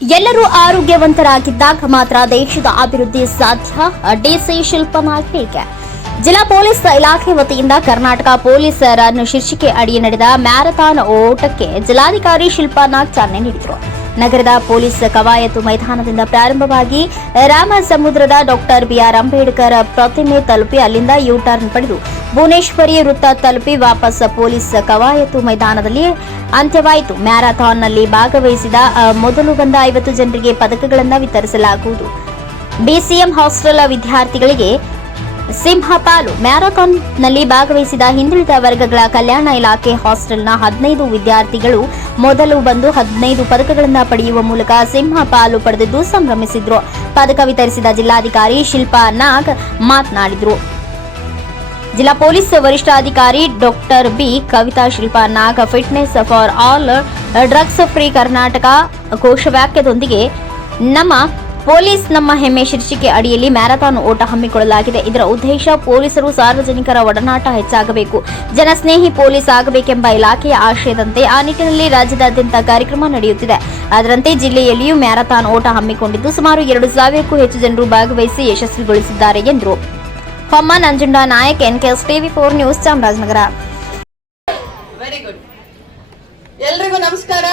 ಎಲ್ಲರೂ ಆರೋಗ್ಯವಂತರಾಗಿದ್ದಾಗ ಮಾತ್ರ ದೇಶದ ಅಭಿವೃದ್ಧಿ ಸಾಧ್ಯ. ಡಿಸಿ ಶಿಲ್ಪನಾಗ್ ಹೇಳಿಕೆ ಜಿಲ್ಲಾ ಪೊಲೀಸ್ ಇಲಾಖೆ ವತಿಯಿಂದ ಕರ್ನಾಟಕ ಪೊಲೀಸ್ ರನ್ ಶೀರ್ಷಿಕೆ ಅಡಿ ನಡೆದ ಮ್ಯಾರಥಾನ್ ಓಟಕ್ಕೆ ಜಿಲ್ಲಾಧಿಕಾರಿ ಶಿಲ್ಪಾ ನಾಗ್ ಚಾಲನೆ ನೀಡಿದರು. ನಗರದ ಪೊಲೀಸ್ ಕವಾಯತು ಮೈದಾನದಿಂದ ಪ್ರಾರಂಭವಾಗಿ ರಾಮಸಮುದ್ರದ ಡಾಕ್ಟರ್ ಬಿಆರ್ ಅಂಬೇಡ್ಕರ್ ಪ್ರತಿಮೆ ತಲುಪಿ ಅಲ್ಲಿಂದ ಯು ಟರ್ನ್ ಪಡೆದು ಭುವನೇಶ್ವರಿ ವೃತ್ತ ತಲುಪಿ ವಾಪಸ್ ಪೊಲೀಸ್ ಕವಾಯತು ಮೈದಾನದಲ್ಲಿ ಅಂತ್ಯವಾಯಿತು. ಮ್ಯಾರಥಾನ್ನಲ್ಲಿ ಭಾಗವಹಿಸಿದ ಮೊದಲು ಬಂದ ಐವತ್ತು ಜನರಿಗೆ ಪದಕಗಳನ್ನು ವಿತರಿಸಲಾಗುವುದು. ಬಿಸಿಎಂ ಹಾಸ್ಟೆಲ್ ವಿದ್ಯಾರ್ಥಿಗಳಿಗೆ ಸಿಂಹಪಾಲು ಮ್ಯಾರಥಾನ್ನಲ್ಲಿ ಭಾಗವಹಿಸಿದ ಹಿಂದುಳಿದ ವರ್ಗಗಳ ಕಲ್ಯಾಣ ಇಲಾಖೆ ಹಾಸ್ಟೆಲ್ನ ಹದಿನೈದು ವಿದ್ಯಾರ್ಥಿಗಳು ಮೊದಲು ಬಂದು ಹದಿನೈದು ಪದಕಗಳನ್ನು ಪಡೆಯುವ ಮೂಲಕ ಸಿಂಹಪಾಲು ಪಡೆದಿದ್ದು ಸಂಭ್ರಮಿಸಿದ್ರು. ಪದಕ ವಿತರಿಸಿದ ಜಿಲ್ಲಾಧಿಕಾರಿ ಶಿಲ್ಪಾ ನಾಗ್ ಮಾತನಾಡಿದರು. ಜಿಲ್ಲಾ ಪೊಲೀಸ್ ವರಿಷ್ಠಾಧಿಕಾರಿ doctor B. Kavita Shilpa Nag, fitness for all, drugs free Karnataka ಘೋಷವಾಕ್ಯದೊಂದಿಗೆ ನಮ್ಮ ಪೊಲೀಸ್ ನಮ್ಮ ಹೆಮ್ಮೆ ಶೀರ್ಷಿಕೆ ಅಡಿಯಲ್ಲಿ ಮ್ಯಾರಥಾನ್ ಓಟ ಹಮ್ಮಿಕೊಳ್ಳಲಾಗಿದೆ. ಇದರ ಉದ್ದೇಶ ಪೊಲೀಸರು ಸಾರ್ವಜನಿಕರ ಒಡನಾಟ ಹೆಚ್ಚಾಗಬೇಕು. ಜನಸ್ನೇಹಿ ಪೊಲೀಸ್ ಆಗಬೇಕೆಂಬ ಇಲಾಖೆಯ ಆಶಯದಂತೆ ಆ ನಿಟ್ಟಿನಲ್ಲಿ ರಾಜ್ಯದಾದ್ಯಂತ ಕಾರ್ಯಕ್ರಮ ನಡೆಯುತ್ತಿದೆ. ಅದರಂತೆ ಜಿಲ್ಲೆಯಲ್ಲಿಯೂ ಮ್ಯಾರಥಾನ್ ಓಟ ಹಮ್ಮಿಕೊಂಡಿದ್ದು ಸುಮಾರು ಎರಡು ಸಾವಿರಕ್ಕೂ ಹೆಚ್ಚು ಜನರು ಭಾಗವಹಿಸಿ ಯಶಸ್ವಿಗೊಳಿಸಿದ್ದಾರೆ ಎಂದರು. Homma Nanjunda Nayak, NKS TV four news Chamarajanagar. ಎಲ್ರಿಗೂ ನಮಸ್ಕಾರ.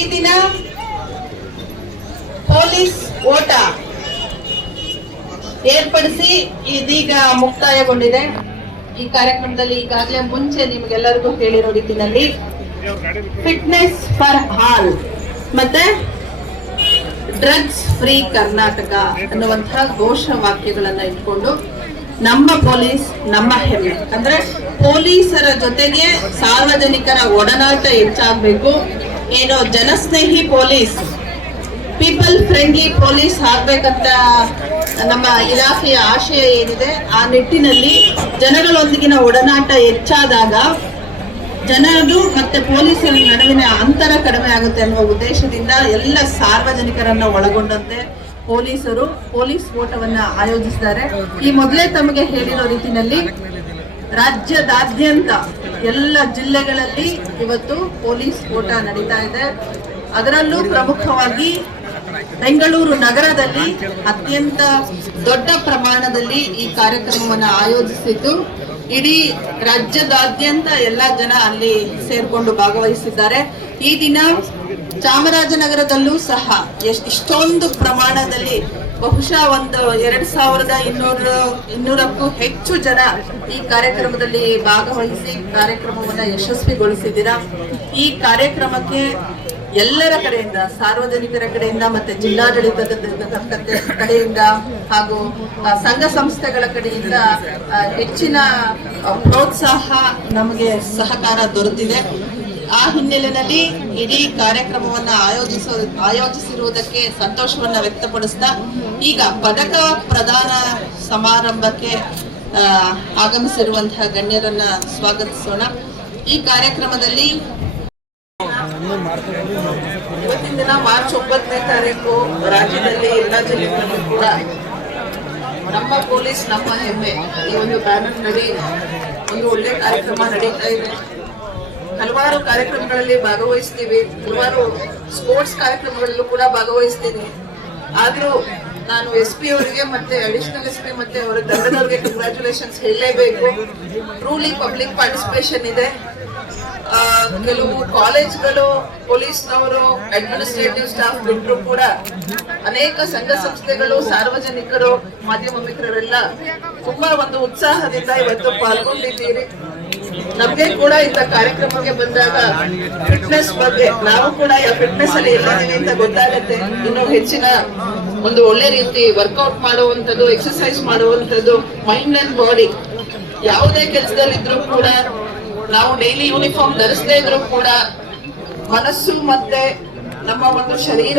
ಈ ದಿನ ಪೊಲೀಸ್ ಓಟ ಏರ್ಪಡಿಸಿ ಇದೀಗ ಮುಕ್ತಾಯಗೊಂಡಿದೆ. ಈ ಕಾರ್ಯಕ್ರಮದಲ್ಲಿ ಈಗಾಗಲೇ ಮುಂಚೆ ನಿಮಗೆಲ್ಲರಿಗೂ ಹೇಳಿರೋ ರೀತಿಯಲ್ಲಿ ಫಿಟ್ನೆಸ್ ಫಾರ್ ಹಾಲ್ ಮತ್ತೆ ಡ್ರಗ್ಸ್ ಫ್ರೀ ಕರ್ನಾಟಕ ಅನ್ನುವಂತಹ ಘೋಷ ವಾಕ್ಯಗಳನ್ನ ಇಟ್ಕೊಂಡು ನಮ್ಮ ಪೊಲೀಸ್, ನಮ್ಮ ಹೆಮ್ಮೆ. ಅಂದ್ರೆ ಪೊಲೀಸರ ಜೊತೆಗೆ ಸಾರ್ವಜನಿಕರ ಒಡನಾಟ ಹೆಚ್ಚಾಗಬೇಕು. ಏನು ಜನಸ್ನೇಹಿ ಪೊಲೀಸ್, ಪೀಪಲ್ ಫ್ರೆಂಡ್ಲಿ ಪೊಲೀಸ್ ಆಗ್ಬೇಕಂತ ನಮ್ಮ ಇಲಾಖೆಯ ಆಶಯ ಏನಿದೆ, ಆ ನಿಟ್ಟಿನಲ್ಲಿ ಜನಗಳೊಂದಿಗಿನ ಒಡನಾಟ ಹೆಚ್ಚಾದಾಗ ಜನರು ಮತ್ತೆ ಪೊಲೀಸರ ನಡುವಿನ ಅಂತರ ಕಡಿಮೆ ಆಗುತ್ತೆ ಅನ್ನುವ ಉದ್ದೇಶದಿಂದ ಎಲ್ಲ ಸಾರ್ವಜನಿಕರನ್ನ ಒಳಗೊಂಡಂತೆ ಪೊಲೀಸರು ಪೊಲೀಸ್ ಓಟವನ್ನ ಆಯೋಜಿಸಿದ್ದಾರೆ. ಈ ಮೊದಲೇ ತಮಗೆ ಹೇಳಿರೋ ರೀತಿನಲ್ಲಿ ರಾಜ್ಯದಾದ್ಯಂತ ಎಲ್ಲ ಜಿಲ್ಲೆಗಳಲ್ಲಿ ಇವತ್ತು ಪೊಲೀಸ್ ಓಟ ನಡೀತಾ ಇದೆ. ಅದರಲ್ಲೂ ಪ್ರಮುಖವಾಗಿ ಬೆಂಗಳೂರು ನಗರದಲ್ಲಿ ಅತ್ಯಂತ ದೊಡ್ಡ ಪ್ರಮಾಣದಲ್ಲಿ ಈ ಕಾರ್ಯಕ್ರಮವನ್ನು ಆಯೋಜಿಸಿದ್ದು, ಇಡೀ ರಾಜ್ಯದಾದ್ಯಂತ ಎಲ್ಲ ಜನ ಅಲ್ಲಿ ಸೇರ್ಕೊಂಡು ಭಾಗವಹಿಸಿದ್ದಾರೆ. ಈ ದಿನ ಚಾಮರಾಜನಗರದಲ್ಲೂ ಸಹ ಇಷ್ಟೊಂದು ಪ್ರಮಾಣದಲ್ಲಿ ಬಹುಶಃ ಒಂದು ಎರಡ್ ಸಾವಿರದ ಇನ್ನೂರು, ಇನ್ನೂರಕ್ಕೂ ಹೆಚ್ಚು ಜನ ಈ ಕಾರ್ಯಕ್ರಮದಲ್ಲಿ ಭಾಗವಹಿಸಿ ಕಾರ್ಯಕ್ರಮವನ್ನ ಯಶಸ್ವಿಗೊಳಿಸಿದ್ದೀರಾ? ಈ ಕಾರ್ಯಕ್ರಮಕ್ಕೆ ಎಲ್ಲರ ಕಡೆಯಿಂದ, ಸಾರ್ವಜನಿಕರ ಕಡೆಯಿಂದ ಮತ್ತೆ ಜಿಲ್ಲಾಡಳಿತದ ಕಡೆಯಿಂದ ಹಾಗೂ ಸಂಘ ಸಂಸ್ಥೆಗಳ ಕಡೆಯಿಂದ ಹೆಚ್ಚಿನ ಪ್ರೋತ್ಸಾಹ ನಮಗೆ ಸಹಕಾರ ದೊರೆತಿದೆ. ಆ ಹಿನ್ನೆಲೆಯಲ್ಲಿ ಇಡೀ ಕಾರ್ಯಕ್ರಮವನ್ನ ಆಯೋಜಿಸ, ಆಯೋಜಿಸಿರುವುದಕ್ಕೆ ಸಂತೋಷವನ್ನ ವ್ಯಕ್ತಪಡಿಸ್ತಾ, ಈಗ ಪದಕ ಪ್ರದಾನ ಸಮಾರಂಭಕ್ಕೆ ಆಗಮಿಸಿರುವಂತಹ ಗಣ್ಯರನ್ನ ಸ್ವಾಗತಿಸೋಣ. ಈ ಕಾರ್ಯಕ್ರಮದಲ್ಲಿ ಇವತ್ತಿನ ದಿನ ಮಾರ್ಚ್ ಒಂಬತ್ತನೇ ತಾರೀಕು ರಾಜ್ಯದಲ್ಲಿ ಎಲ್ಲ ಜಿಲ್ಲೆಗಳಲ್ಲೂ ಕೂಡ ನಮ್ಮ ಪೊಲೀಸ್ ನಮ್ಮ ಹೆಮ್ಮೆ. ಈ ಒಂದು ಬ್ಯಾನರ್ ನಡಿ ಒಂದು ಒಳ್ಳೆ ಕಾರ್ಯಕ್ರಮ ನಡೀತಾ ಇದೆ. ಹಲವಾರು ಕಾರ್ಯಕ್ರಮಗಳಲ್ಲಿ ಭಾಗವಹಿಸ್ತೀವಿ, ಹಲವಾರು ಸ್ಪೋರ್ಟ್ಸ್ ಕಾರ್ಯಕ್ರಮಗಳಲ್ಲೂ ಕೂಡ ಭಾಗವಹಿಸ್ತೀನಿ. ಆದರೂ ನಾನು ಎಸ್ ಪಿ ಅವರಿಗೆ ಮತ್ತೆ ಅಡಿಷನಲ್ ಎಸ್ ಪಿ ಮತ್ತೆ ಅವರ ತಂಡದವರಿಗೆ ಕಂಗ್ರ್ಯಾಚುಲೇಷನ್ಸ್ ಹೇಳಲೇಬೇಕು. ಟ್ರೂಲಿ ಪಬ್ಲಿಕ್ ಪಾರ್ಟಿಸಿಪೇಷನ್ ಇದೆ. ಕೆಲವು ಕಾಲೇಜ್ಗಳು ಪೊಲೀಸ್ನವರು ಅಡ್ಮಿನಿಸ್ಟ್ರೇಟಿವ್ ಸ್ಟಾಫ್ ಬಿಟ್ಟರು ಕೂಡ ಅನೇಕ ಸಂಘ ಸಂಸ್ಥೆಗಳು, ಸಾರ್ವಜನಿಕರು, ಮಾಧ್ಯಮ ಮಿತ್ರರೆಲ್ಲ ತುಂಬಾ ಒಂದು ಉತ್ಸಾಹದಿಂದ ಇವತ್ತು ಪಾಲ್ಗೊಂಡಿದ್ದೀರಿ. ನಮ್ಗೆ ಕೂಡ ಇಂಥ ಕಾರ್ಯಕ್ರಮಕ್ಕೆ ಬಂದಾಗ ಫಿಟ್ನೆಸ್ ಬಗ್ಗೆ ನಾವು ಕೂಡ ಫಿಟ್ನೆಸ್ ಅಲ್ಲಿ ಎಲ್ಲಿದ್ದೀವಿ ಅಂತ ಗೊತ್ತಾಗುತ್ತೆ. ಇನ್ನು ಹೆಚ್ಚಿನ ಒಂದು ಒಳ್ಳೆ ರೀತಿ ವರ್ಕೌಟ್ ಮಾಡುವಂಥದ್ದು ಎಕ್ಸರ್ಸೈಸ್ ಮಾಡುವಂಥದ್ದು ಮೈಂಡ್ ಅಂಡ್ ಬಾಡಿ ಯಾವುದೇ ಕೆಲಸದಲ್ಲಿದ್ರು ಕೂಡ ನಾವು ಡೈಲಿ ಯೂನಿಫಾರ್ಮ್ ಧರಿಸದೇ ಇದ್ರೂ ಕೂಡ ಮನಸ್ಸು ಮತ್ತೆ ನಮ್ಮ ಒಂದು ಶರೀರ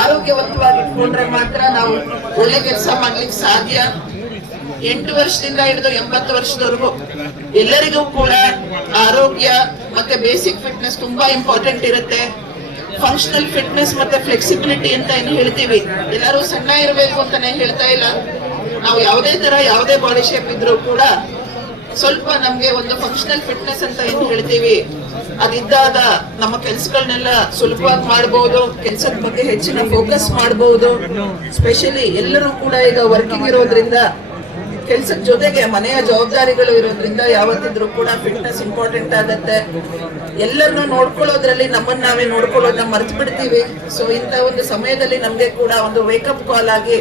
ಆರೋಗ್ಯವಂತವಾಗಿ ಇಟ್ಕೊಂಡ್ರೆ ಮಾತ್ರ ನಾವು ಒಳ್ಳೆ ಕೆಲಸ ಮಾಡ್ಲಿಕ್ಕೆ ಸಾಧ್ಯ. ಎಂಟು ವರ್ಷದಿಂದ ಹಿಡಿದು ಎಂಬತ್ತು ವರ್ಷದವರೆಗೂ ಎಲ್ಲರಿಗೂ ಕೂಡ ಆರೋಗ್ಯ ಮತ್ತೆ ಬೇಸಿಕ್ ಫಿಟ್ನೆಸ್ ತುಂಬಾ ಇಂಪಾರ್ಟೆಂಟ್ ಇರುತ್ತೆ. ಫಂಕ್ಷನಲ್ ಫಿಟ್ನೆಸ್ ಮತ್ತೆ ಫ್ಲೆಕ್ಸಿಬಿಲಿಟಿ ಅಂತ ಏನು ಹೇಳ್ತೀವಿ. ಎಲ್ಲರೂ ಸಣ್ಣ ಇರಬೇಕು ಅಂತಾನೆ ಹೇಳ್ತಾ ಇಲ್ಲ. ನಾವು ಯಾವುದೇ ತರ, ಯಾವುದೇ ಬಾಡಿ ಶೇಪ್ ಇದ್ರೂ ಕೂಡ ಸ್ವಲ್ಪ ನಮ್ಗೆ ಒಂದು ಫಂಕ್ಷನಲ್ ಫಿಟ್ನೆಸ್ ಅಂತ ಏನು ಹೇಳ್ತೀವಿ. ಅದಿದ್ದಾಗ ನಮ್ಮ ಕೆಲ್ಸಗಳನ್ನೆಲ್ಲ ಸುಲಭವಾಗಿ ಮಾಡಬಹುದು ಕೆಲ್ಸದ ಬಗ್ಗೆ ಹೆಚ್ಚಿನ ಫೋಕಸ್ ಮಾಡಬಹುದು ಸ್ಪೆಷಲಿ ಎಲ್ಲರೂ ಕೂಡ ಈಗ ವರ್ಕಿಂಗ್ ಇರೋದ್ರಿಂದ ಕೆಲ್ಸದ ಜೊತೆಗೆ ಮನೆಯ ಜವಾಬ್ದಾರಿಗಳು ಇರೋದ್ರಿಂದ ಯಾವತ್ತಿದ್ರೂ ಕೂಡ ಫಿಟ್ನೆಸ್ ಇಂಪಾರ್ಟೆಂಟ್ ಆಗತ್ತೆ. ಎಲ್ಲರನ್ನೂ ನೋಡ್ಕೊಳ್ಳೋದ್ರಲ್ಲಿ ನಮ್ಮನ್ನ ನಾವೇ ನೋಡ್ಕೊಳ್ಳೋದನ್ನ ಮರ್ತು ಬಿಡ್ತೀವಿ ಸೊ ಇಂಥ ಒಂದು ಸಮಯದಲ್ಲಿ ನಮಗೆ ಕೂಡ ಒಂದು ವೇಕಪ್ ಕಾಲ್ ಆಗಿ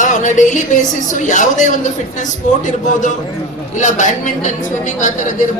ಆನ್ ಡೈಲಿ ಬೇಸಿಸ್ ಯಾವುದೇ ಒಂದು ಫಿಟ್ನೆಸ್ ಸ್ಪೋರ್ಟ್ ಇರ್ಬೋದು, ಇಲ್ಲ ಬ್ಯಾಡ್ಮಿಂಟನ್ ಸ್ವಿಮ್ಮಿಂಗ್ ಆ ಥರದ್ದು